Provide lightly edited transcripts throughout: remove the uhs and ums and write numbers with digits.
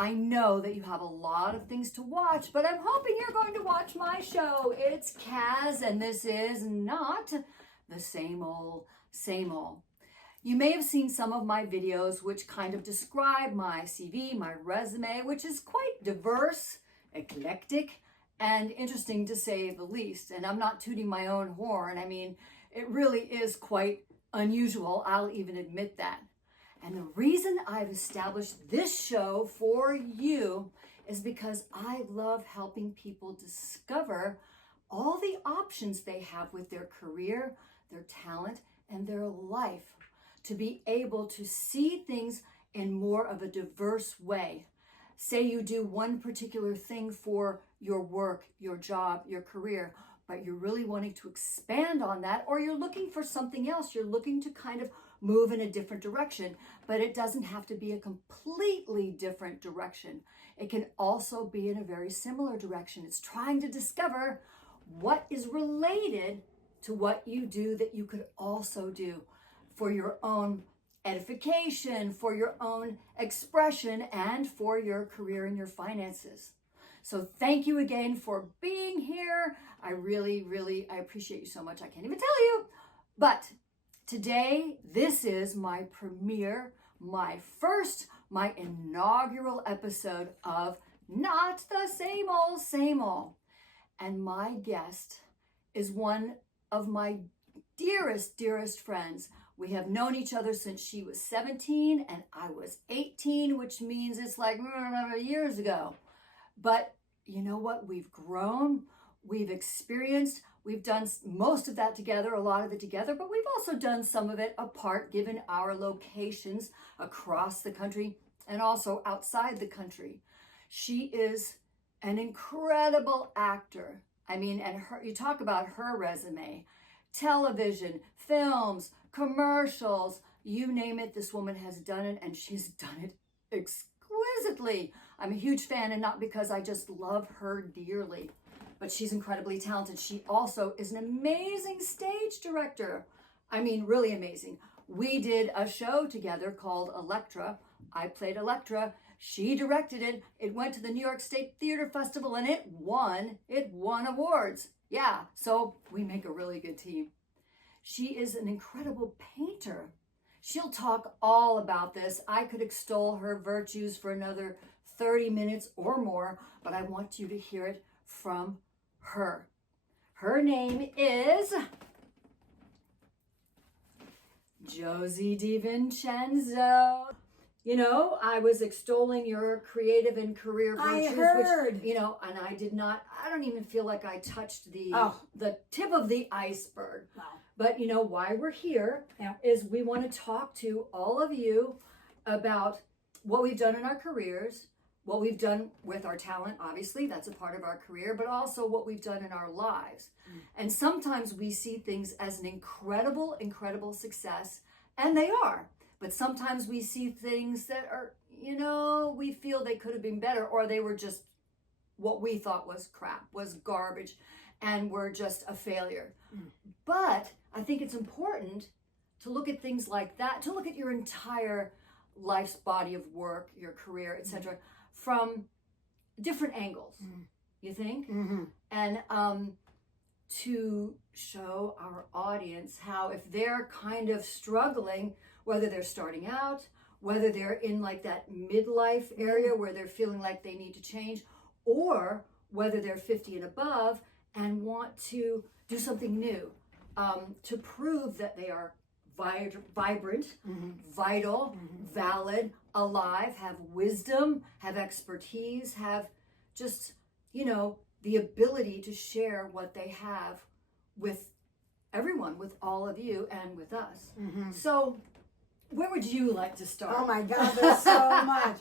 I know that you have a lot of things to watch, but I'm hoping you're going to watch my show. It's KaZ, and this is not the same old, same old. You may have seen some of my videos which kind of describe my CV, my resume, which is quite diverse, eclectic, and interesting to say the least. And I'm not tooting my own horn. I mean, it really is quite unusual. I'll even admit that. And the reason I've established this show for you is because I love helping people discover all the options they have with their career, their talent, and their life, to be able to see things in more of a diverse way. Say you do one particular thing for your work, your job, your career, but you're really wanting to expand on that, or you're looking for something else. You're looking to kind of move in a different direction, but it doesn't have to be a completely different direction. It can also be in a very similar direction. It's trying to discover what is related to what you do that you could also do for your own edification, for your own expression, and for your career and your finances. So thank you again for being here. I really appreciate you so much. I can't even tell you. But today, this is my premiere, my inaugural episode of Not the Same Old, Same Old. And my guest is one of my dearest friends. We have known each other since she was 17 and I was 18, which means it's like years ago. But you know what? We've grown, we've experienced, we've done most of that together, a lot of it together, but we've also done some of it apart, given our locations across the country and also outside the country. She is an incredible actor. I mean, and you talk about her resume, television, films, commercials, you name it, this woman has done it, and she's done it exquisitely. I'm a huge fan, and not because I just love her dearly, but she's incredibly talented. She also is an amazing stage director. I mean, really amazing. We did a show together called Electra. I played Electra. She directed it. It went to the New York State Theater Festival, and it won awards. Yeah, so we make a really good team. She is an incredible painter. She'll talk all about this. I could extol her virtues for another 30 minutes or more, but I want you to hear it from her. Her name is Josie DiVincenzo. You know, I was extolling your creative and career virtues, I heard. which, you know, and I don't even feel like I touched the tip of the iceberg. Wow. But you know why we're here is we want to talk to all of you about what we've done in our careers, what we've done with our talent, obviously, that's a part of our career, but also what we've done in our lives. And sometimes we see things as an incredible success, and they are. But sometimes we see things that are, you know, we feel they could have been better, or they were just what we thought was crap, was garbage, and were just a failure. But I think it's important to look at things like that, to look at your entire life's body of work, your career, etc., from different angles, you think? And to show our audience how, if they're kind of struggling, whether they're starting out, whether they're in like that midlife area where they're feeling like they need to change, or whether they're 50 and above and want to do something new, to prove that they are vibrant, vital, valid, alive, have wisdom, have expertise, have just, you know, the ability to share what they have with everyone, with all of you and with us. So where would you like to start? Oh my God, there's so much.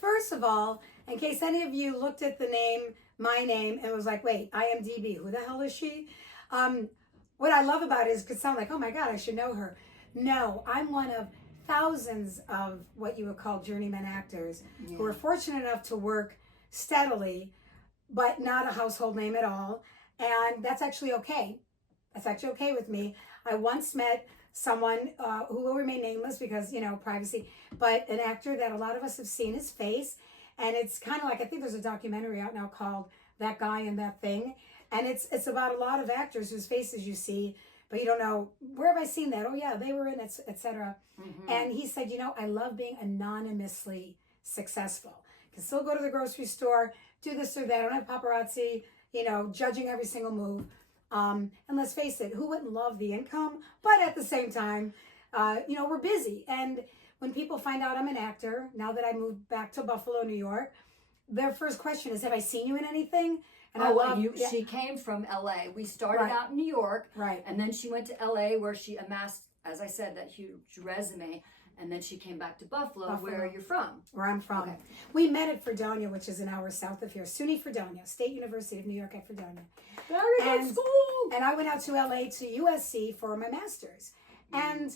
First of all, in case any of you looked at the name, my name, and was like, wait, IMDb, who the hell is she? What I love about it is it could sound like, oh my God, I should know her. No, I'm one of thousands of what you would call journeyman actors who are fortunate enough to work steadily, but not a household name at all. And that's actually okay. That's actually okay with me. I once met someone who will remain nameless because, you know, privacy, but an actor that a lot of us have seen his face. And it's kind of like, I think there's a documentary out now called That Guy and That Thing. And it's about a lot of actors whose faces you see, but you don't know, where have I seen that? Oh yeah, they were in it, etc. And he said, I love being anonymously successful. Can still go to the grocery store, do this or that. I don't have paparazzi, judging every single move. And let's face it, who wouldn't love the income? But at the same time, we're busy. And when people find out I'm an actor, now that I moved back to Buffalo, New York, their first question is, have I seen you in anything? And she came from LA. We started out in New York. Right. And then she went to LA where she amassed, as I said, that huge resume. And then she came back to Buffalo. Where you're from. Where I'm from. Okay. We met at Fredonia, which is an hour south of here. SUNY Fredonia, State University of New York at Fredonia. Very good school. And I went out to LA to USC for my master's. And,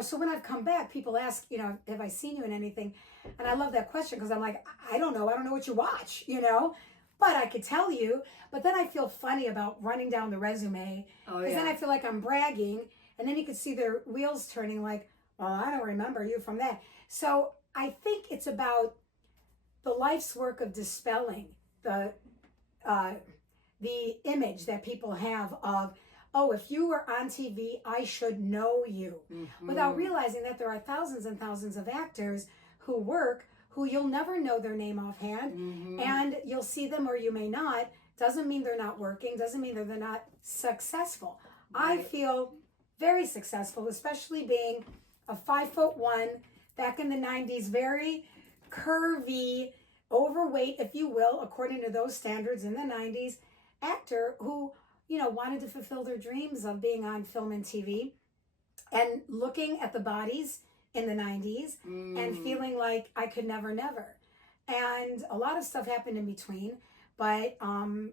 so when I've come back, people ask, have I seen you in anything? And I love that question because I'm like, I don't know. I don't know what you watch, But I could tell you. But then I feel funny about running down the resume. Because then I feel like I'm bragging. And then you could see their wheels turning like, well, I don't remember you from that. So I think it's about the life's work of dispelling the image that people have of, oh, if you were on TV, I should know you. Without realizing that there are thousands and thousands of actors who work who you'll never know their name offhand, and you'll see them or you may not. Doesn't mean they're not working, doesn't mean that they're not successful. Right. I feel very successful, especially being a 5'1", back in the 90s, very curvy, overweight, if you will, according to those standards in the 90s, actor who, wanted to fulfill their dreams of being on film and TV, and looking at the bodies in the 90s and feeling like I could never. And a lot of stuff happened in between, but when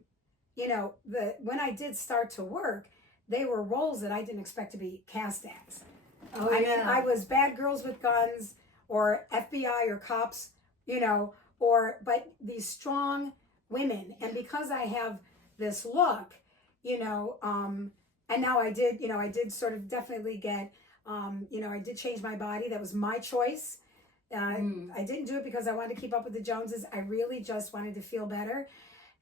I did start to work, they were roles that I didn't expect to be cast as. I mean, I was bad girls with guns or FBI or cops, but these strong women. And because I have this look, and now I did sort of definitely get, I did change my body. That was my choice. I didn't do it because I wanted to keep up with the Joneses. I really just wanted to feel better,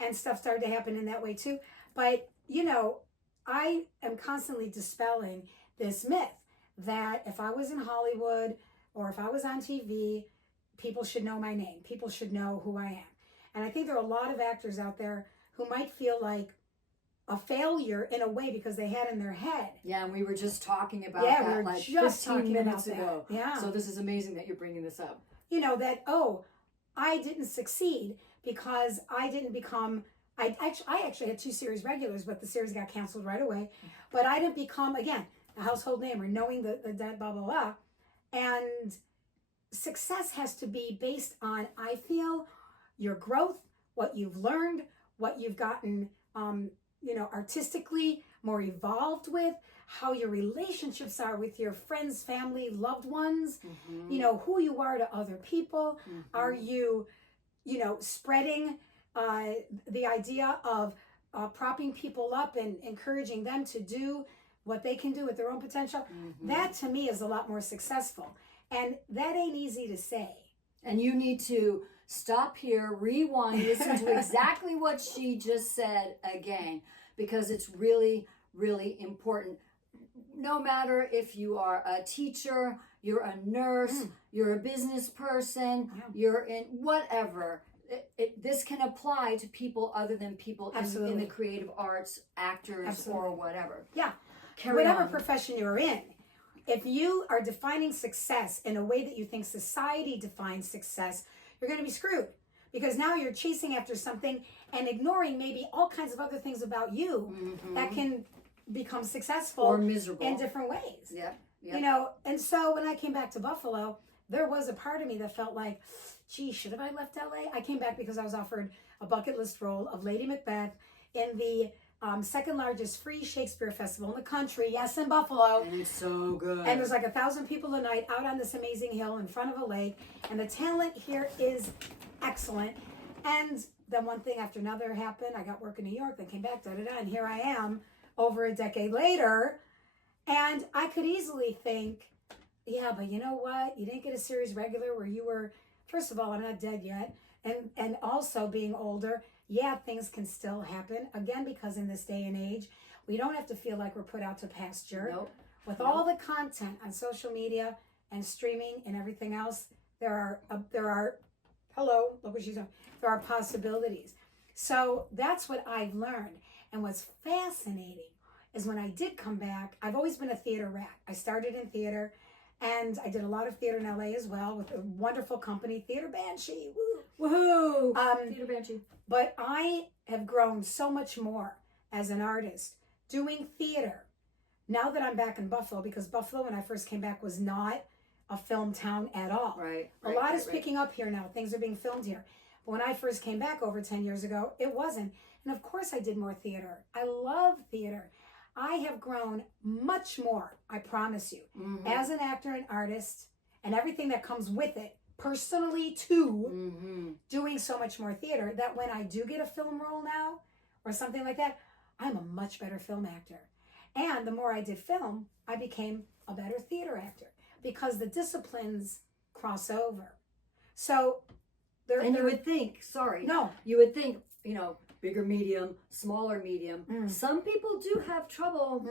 and stuff started to happen in that way too. But, I am constantly dispelling this myth that if I was in Hollywood or if I was on TV, people should know my name. People should know who I am. And I think there are a lot of actors out there who might feel like a failure in a way because they had in their head. Yeah, and we were just talking about that we were like just 15 minutes ago. Yeah. So this is amazing that you're bringing this up. I didn't succeed because I didn't become... I actually had 2 series regulars, but the series got canceled right away. But I didn't become, again, a household name or knowing the blah, blah, blah. And success has to be based on, I feel, your growth, what you've learned, what you've gotten, artistically more evolved with, how your relationships are with your friends, family, loved ones, who you are to other people. Are you, spreading the idea of propping people up and encouraging them to do what they can do with their own potential? That to me is a lot more successful. And that ain't easy to say. And you need to stop here, rewind, listen to exactly what she just said again, because it's really, really important. No matter if you are a teacher, you're a nurse, you're a business person, you're in whatever. This can apply to people other than people in the creative arts, actors, or whatever. Yeah. Whatever profession you're in, if you are defining success in a way that you think society defines success, you're going to be screwed. Because now you're chasing after something and ignoring maybe all kinds of other things about you that can become successful or miserable in different ways. Yeah. And so when I came back to Buffalo, there was a part of me that felt like, gee, should have I left LA? I came back because I was offered a bucket list role of Lady Macbeth in the second largest free Shakespeare festival in the country. Yes, in Buffalo. And it's so good. And there's like 1,000 people a night out on this amazing hill in front of a lake. And the talent here is excellent. And then one thing after another happened. I got work in New York, then came back, and here I am over a decade later. And I could easily think, yeah, but you know what? You didn't get a series regular where you were first of all, I'm not dead yet. And also being older, yeah, things can still happen. Again, because in this day and age, we don't have to feel like we're put out to pasture. Nope. With all the content on social media and streaming and everything else, there are hello, look what she's doing. There are possibilities. So that's what I've learned. And what's fascinating is when I did come back, I've always been a theater rat. I started in theater, and I did a lot of theater in LA as well with a wonderful company, Theater Banshee. Woo! Woohoo! Theater Banshee. But I have grown so much more as an artist doing theater. Now that I'm back in Buffalo, because Buffalo, when I first came back, was not a film town at all. Right. A lot is picking up here now. Things are being filmed here. But when I first came back over 10 years ago, it wasn't. And of course I did more theater. I love theater. I have grown much more, I promise you, as an actor and artist and everything that comes with it, personally too, doing so much more theater, that when I do get a film role now or something like that, I'm a much better film actor. And the more I did film, I became a better theater actor because the disciplines cross over. So you would think, you would think, bigger medium, smaller medium. Some people do have trouble,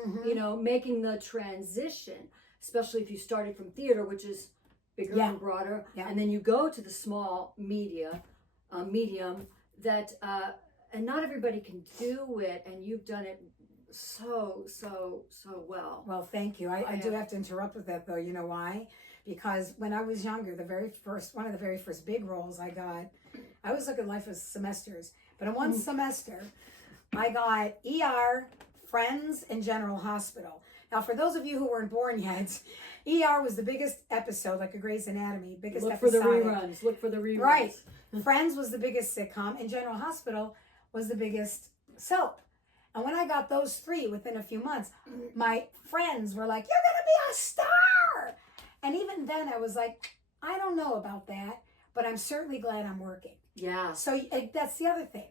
making the transition, especially if you started from theater, which is bigger and broader, and then you go to the small medium that, and not everybody can do it, and you've done it so well. Well, thank you. I do have to interrupt with that though. You know why? Because when I was younger, one of the very first big roles I got, I always look at life as semesters, but in one semester, I got ER, Friends, and General Hospital. Now, for those of you who weren't born yet, ER was the biggest episode, like a Grey's Anatomy, biggest episode. Look for the reruns. Right. Friends was the biggest sitcom, and General Hospital was the biggest soap. And when I got those three within a few months, my friends were like, "You're going to be a star." And even then I was like, I don't know about that, but I'm certainly glad I'm working. Yeah. So that's the other thing.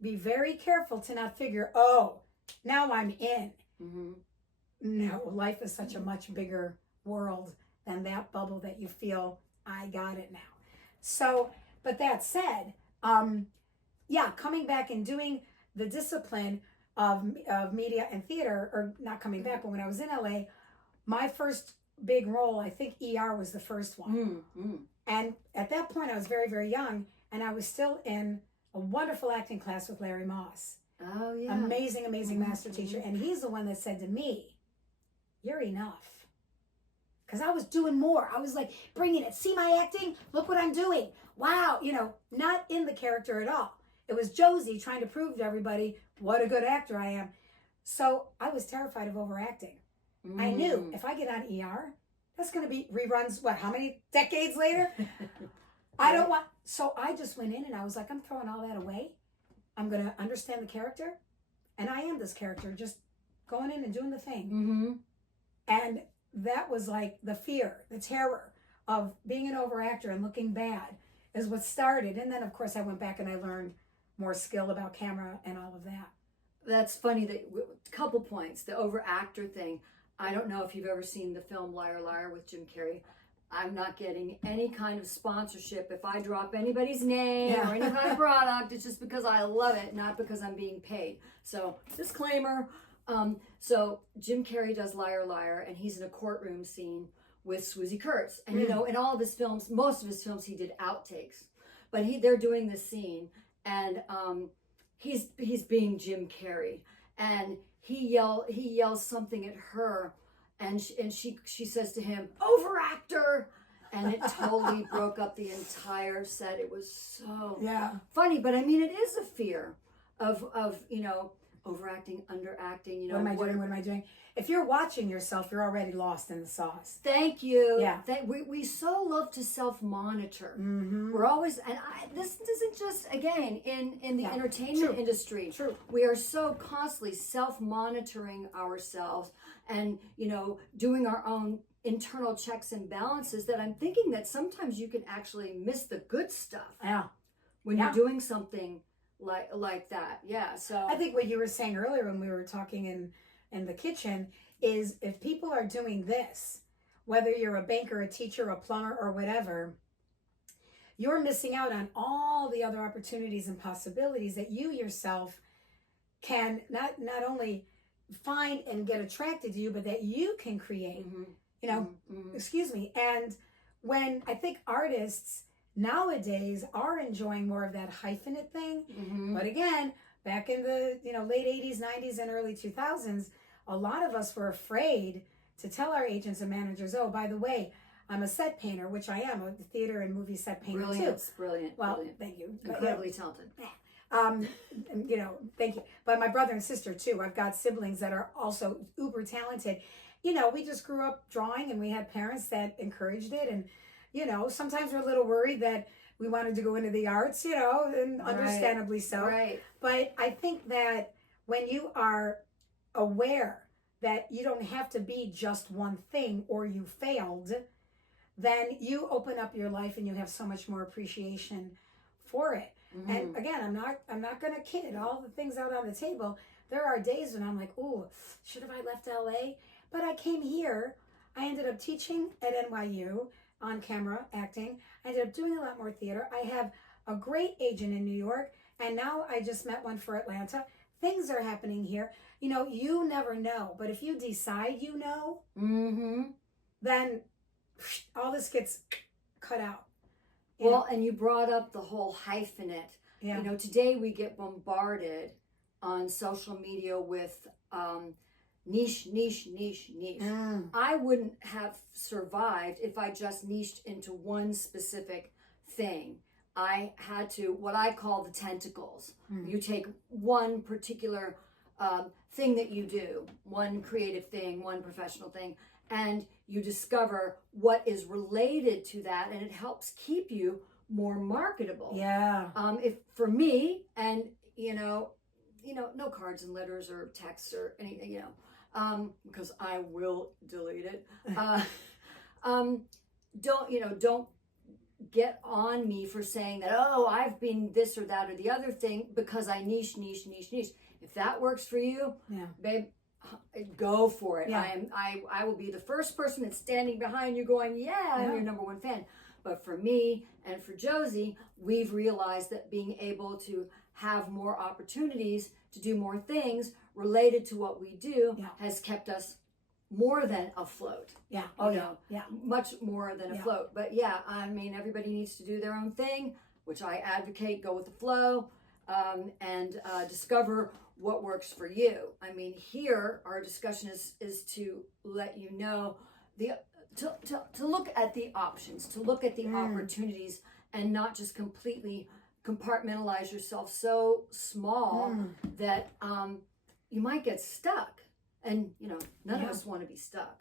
Be very careful to not figure, oh, now I'm in. No, life is such a much bigger world than that bubble that you feel, I got it now. So, but that said, coming back and doing the discipline of media and theater, or not coming back, but when I was in LA, my first big role, I think ER was the first one. And at that point, I was very, very young, and I was still in a wonderful acting class with Larry Moss. Oh, yeah. Amazing, amazing master teacher. And he's the one that said to me, "You're enough." Because I was doing more. I was like, bringing it. See my acting? Look what I'm doing. Wow. Not in the character at all. It was Josie trying to prove to everybody what a good actor I am. So I was terrified of overacting. I knew if I get on ER, that's going to be reruns, how many decades later? I don't want, so I just went in and I was like, I'm throwing all that away. I'm going to understand the character. And I am this character, just going in and doing the thing. And that was like the fear, the terror of being an overactor and looking bad is what started. And then, of course, I went back and I learned more skill about camera and all of that. That's funny that, couple points, the overactor thing. I don't know if you've ever seen the film Liar Liar with Jim Carrey. I'm not getting any kind of sponsorship. If I drop anybody's name or any kind of product, it's just because I love it, not because I'm being paid. So, disclaimer. So Jim Carrey does Liar Liar, and he's in a courtroom scene with Swoosie Kurtz. And in all of his films, most of his films, he did outtakes. But they're doing this scene, and he's being Jim Carrey, and he yells something at her, and she says to him, "Overactor," and it totally broke up the entire set. It was so funny, but I mean, it is a fear of overacting, underacting. What am I doing? If you're watching yourself, you're already lost in the sauce. Thank you. Yeah. We so love to self-monitor. We're always, and this isn't just, again, in the entertainment industry. True. We are so constantly self-monitoring ourselves and, doing our own internal checks and balances that I'm thinking that sometimes you can actually miss the good stuff. Yeah. When you're doing something like that. Yeah. So I think what you were saying earlier when we were talking in the kitchen is if people are doing this, whether you're a banker, a teacher, a plumber, or whatever, you're missing out on all the other opportunities and possibilities that you yourself can not only find and get attracted to you, but that you can create. You know, excuse me. And when I think artists nowadays are enjoying more of that hyphenate thing, but again, back in the late 80s, 90s, and early 2000s, a lot of us were afraid to tell our agents and managers, oh, by the way, I'm a set painter, which I am, a theater and movie set painter too. Brilliant. Well, brilliant. thank you. Incredibly talented. Thank you. But my brother and sister too. I've got siblings that are also uber talented. We just grew up drawing, and we had parents that encouraged it. And, sometimes we're a little worried that we wanted to go into the arts, and understandably so. Right. But I think that when you are aware that you don't have to be just one thing or you failed, then you open up your life and you have so much more appreciation for it. And again, I'm not gonna kid. All the things out on the table, there are days when I'm like, oh, should have I left LA? But I came here. I ended up teaching at NYU on camera acting. I ended up doing a lot more theater. I have a great agent in New York, and now I just met one for Atlanta. Things are happening here. You never know, but if you decide then all this gets cut out. Well, and you brought up the whole hyphenate. Yeah. Today we get bombarded on social media with niche. I wouldn't have survived if I just niched into one specific thing. I had to, what I call the tentacles. You take one particular thing that you do, one creative thing, one professional thing, and you discover what is related to that, and it helps keep you more marketable. Yeah. If for me, and no cards and letters or texts or anything, because I will delete it. Don't get on me for saying that, oh, I've been this or that or the other thing, because I niche. If that works for you, babe, go for it. Yeah. I will be the first person that's standing behind you going, I'm your number one fan. But for me and for Josie, we've realized that being able to have more opportunities to do more things related to what we do has kept us more than afloat. Yeah. Much more than afloat. But everybody needs to do their own thing, which I advocate. Go with the flow, and discover what works for you. Here our discussion is to let you know to look at the options, to look at the opportunities, and not just completely compartmentalize yourself so small that you might get stuck. And none of us want to be stuck.